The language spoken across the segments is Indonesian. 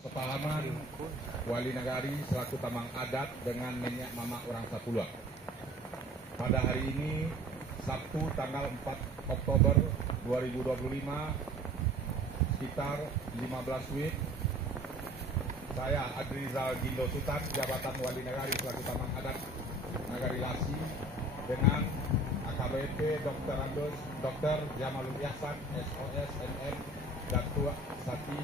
Sepahaman Wali Nagari selaku tamang adat dengan nenek mama orang Sapuluh. Pada hari ini Sabtu tanggal 4 Oktober 2025 sekitar 15 WIB, saya Adrizal Gindo Sultan, jabatan Wali Nagari selaku tamang adat Nagari Lasi, dengan AKBP Dr. Andos Dr. Jamalul Ihsan SOS NM Datuk Sati,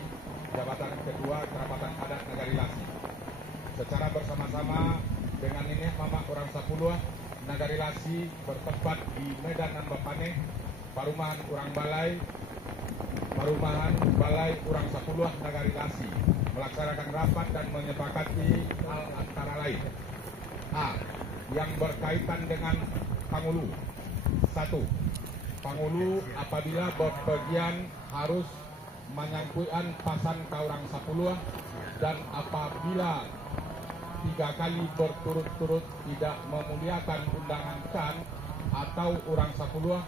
jabatan kedua Kerapatan Adat Nagari Lasi, secara bersama-sama dengan nenek mama orang Sapuluh Nagari Lasi bertempat di Medan Nambapane, Parumahan Balai Urang Sapuluh Nagari Lasi, melaksanakan rapat dan menyepakati hal antara lain: A. Yang berkaitan dengan pangulu. 1. Pangulu apabila berpergian harus menyangkutan pasan ke orang Sapuluh, dan apabila 3 kali berturut-turut tidak memuliakan undangan kan atau orang Sapuluh,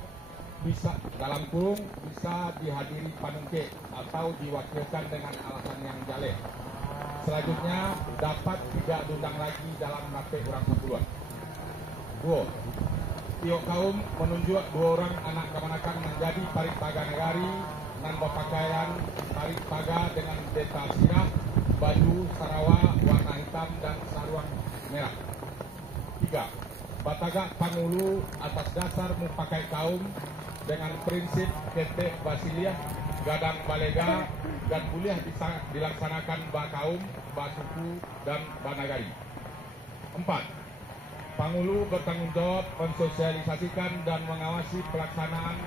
bisa dalam kurung bisa dihadiri panengke atau diwakilkan dengan alasan yang jaleh. Selanjutnya dapat tidak diundang lagi dalam rapat orang Sapuluh. 2. Tiok kaum menunjuk 2 orang anak kemanakan menjadi paritpaga negari dan berpakaian paritpaga dengan deta sirah, baju Sarawak warna hitam dan sarung merah. 3. Batagak pangulu atas dasar mupakai kaum dengan prinsip ketek basilia, gadang balega, dan kuliah dilaksanakan ba kaum, ba suku, dan ba nagari. 4. Pangulu bertanggung jawab mensosialisasikan dan mengawasi pelaksanaan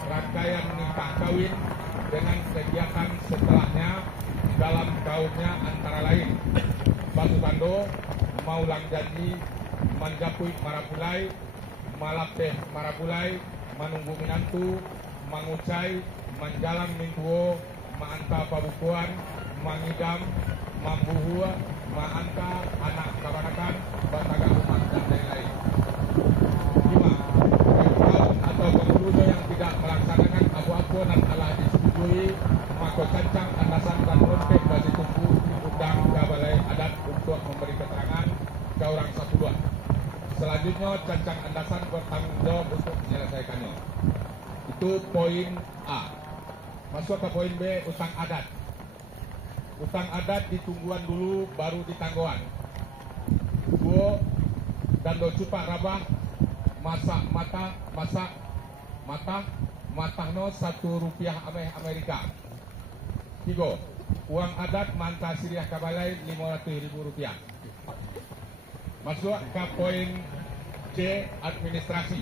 rangkaian nikah kawin dengan kegiatan setelahnya dalam kaumnya, antara lain batu tando, maulang janji, manjapui marapulai, malapeh marapulai, manunggu minantu, mangucai, manjalang mingguo, maanta pabukuan, mangidam, mambuhua, maanta anak kabanakan, bataga umat, dan lain-lain. 5. Kaum atau pengurusnya yang tidak melaksanakan abu-abu dan telah disetujui maka cancang andasan dan rontek bagi tunggu diundang ke balai adat untuk memberi keterangan ke orang Sapuluh. Selanjutnya cancang andasan bertanggung jawab untuk menyelesaikannya. Itu poin A. Masuk ke poin B, utang adat. Utang adat ditungguan dulu baru ditangguhan. 2. Dan do cupak rabah masak matahno Rp1 Amerika. 3. Uang adat manta siriah kabalai Rp500.000. Masuk ke poin C, administrasi.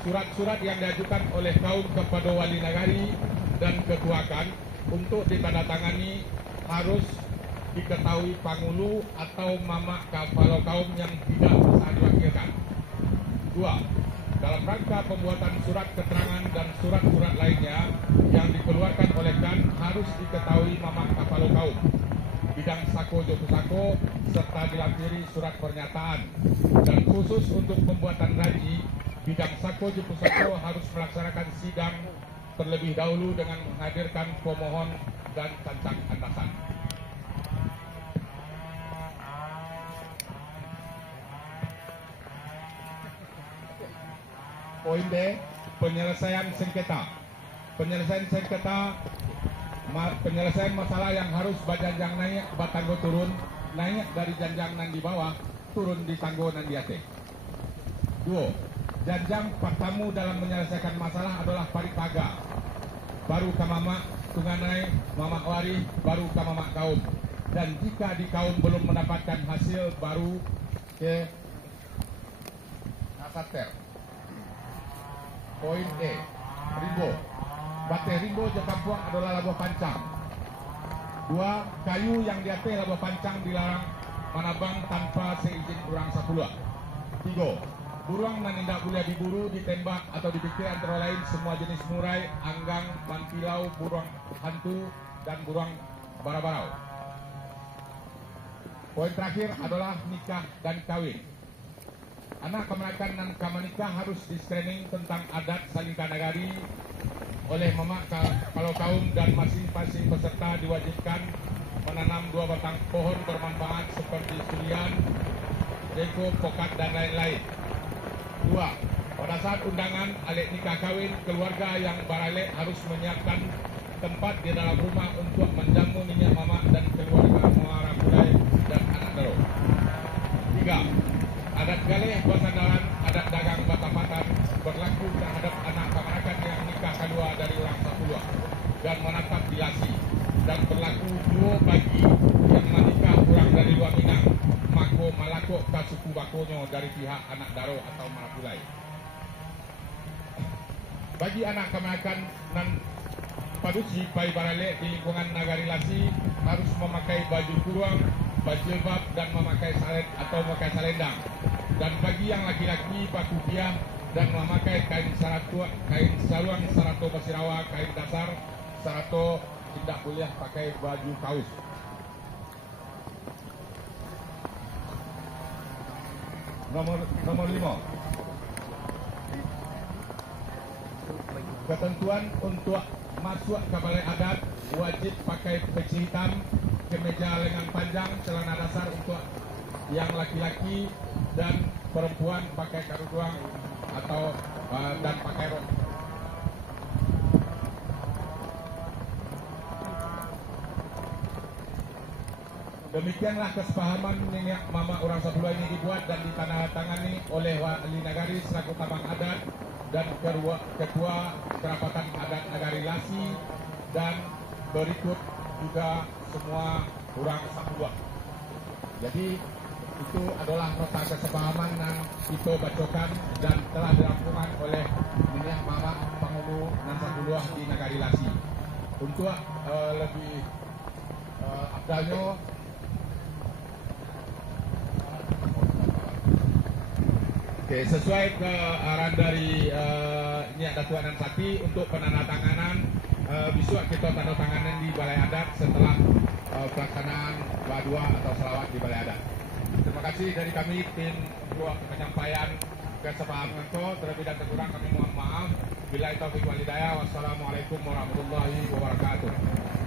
Surat-surat yang diajukan oleh kaum kepada wali nagari dan ketuakan untuk ditandatangani harus diketahui pangulu atau mama kepala kaum yang tidak bisa diwakilkan. 2. Dalam rangka pembuatan surat keterangan dan surat-surat lainnya yang dikeluarkan oleh KAN harus diketahui mama kepala kaum, bidang sako joku sako, serta dilampiri surat pernyataan. Dan khusus untuk pembuatan raji, bidang sako joku sako harus melaksanakan sidang terlebih dahulu dengan menghadirkan pemohon dan cancang andasan. Poin D, penyelesaian sengketa. Penyelesaian masalah yang harus bajanjang naik, batanggo turun, naik dari janjang nan di bawah, turun di tanggo nan di atas. 2. Janjang pertamu dalam menyelesaikan masalah adalah paritpaga, baru ke mama tunganai, mama wari, baru ke mama kaum. Dan jika di kaum belum mendapatkan hasil, baru ke asater. Poin E, rimbo. Bate rimbo je kampung adalah labo pancang. 2. Kayu yang di atas labo pancang dilarang manabang tanpa seizin orang Sapuluh. 3. Burung yang tidak boleh diburu, ditembak atau dipikir antara lain semua jenis murai, anggang, mantilau, burung hantu, dan burung bara-barau. Poin terakhir adalah nikah dan kawin. Anak kemenakan dan kamanikah harus di-screening tentang adat salingka nagari oleh mama kalau kaum, dan masing-masing peserta diwajibkan menanam 2 batang pohon bermanfaat seperti sulian, jeko, pokat, dan lain-lain. 2. Pada saat undangan alik nikah kawin, keluarga yang baralek harus menyiapkan tempat di dalam rumah untuk menjamu minyak mama dan keluarga muara bulai dan anak daro. 3. Adat galih bersandaran, adat dagang batapatan berlaku terhadap anak kamanakan yang nikah kedua dari orang Sapuluh dan menatap dilasi, dan berlaku dua bagi yang menikah orang dari luar Minang mako malako ke suku bakonyo dari pihak anak daro atau Marapulai. Bagi anak kamanakan nan padusi pai barale di lingkungan Nagari Lasi harus memakai baju kurung, baju jilbab, dan memakai salet atau memakai salendang. Dan bagi yang laki-laki pakupiah dan memakai kain saluang sarato basirawa, kain dasar sarato tidak boleh pakai baju kaus. Nomor 5. Ketentuan untuk masuk ke balai adat wajib pakai peci hitam, kemeja lengan panjang, celana dasar untuk yang laki-laki, dan perempuan pakai karuduang atau dan pakai rok. Demikianlah kesepahaman minyak mama orang Sapuluh ini dibuat dan ditandatangani oleh wali nagari selaku tabang adat dan ketua kerapatan adat Nagari Lasi, dan berikut juga semua orang Sapuluh. Jadi itu adalah nota kesepahaman yang kita bacakan dan telah dirampungkan oleh minyak mama Pangulu dan Sapuluh di Nagari Lasi. Untuk lebih abdalnya, oke, sesuai ke arahan dari Nyak Datuk Anan Sati untuk penandatanganan, besok kita tanda tanganan di Balai Adat setelah pelaksanaan badua atau selawat di Balai Adat. Terima kasih dari kami tim penyampaian kesepahaman itu. Terlebih dan terkurang kami mohon maaf. Billahi taufiq wal hidayah. Wassalamualaikum warahmatullahi wabarakatuh.